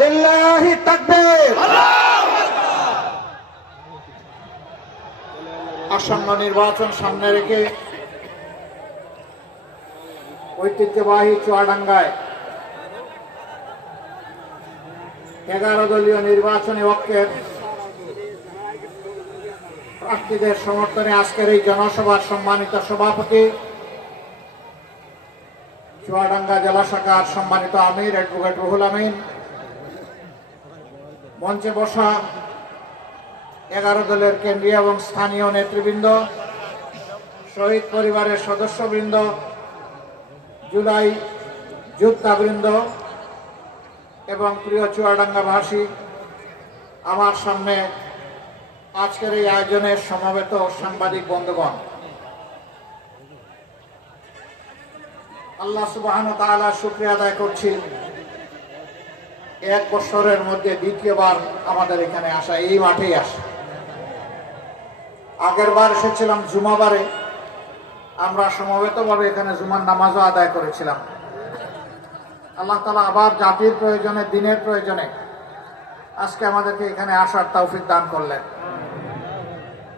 লিল্লাহি তাকবীর। আসন্ন নির্বাচন সামনে রেখে ঐতিহ্যবাহী চুয়াডাঙ্গায় এগারো দলীয় নির্বাচনী ঐক্যের প্রার্থীদের সমর্থনে আজকের এই জনসভার সম্মানিত সভাপতি চুয়াডাঙ্গা জেলা শাখার সম্মানিত আমির অ্যাডভোকেট রুহুল আমিন মঞ্চে বসা এগারো দলের কেন্দ্রীয় এবং স্থানীয় নেতৃবৃন্দ, শহীদ পরিবারের সদস্যবৃন্দ, জুলাই যোদ্ধাবৃন্দ এবং প্রিয় চুয়াডাঙ্গাভাষী আমার সামনে আজকের এই আয়োজনের সমবেত সাংবাদিক বন্ধুগণ। আল্লাহ তাআলা শুক্রিয়া আদায় করছি। এক বছরের মধ্যে দ্বিতীয়বার আমাদের এখানে আসা, এই মাঠেই আসা। আগের বার এসেছিলাম জুমাবারে। আমরা সমবেতভাবে এখানে জুমার নামাজও আদায় করেছিলাম। আল্লাহ তালা আবার জাতির প্রয়োজনে, দিনের প্রয়োজনে আজকে আমাদেরকে এখানে আসার তৌফিক দান করলেন।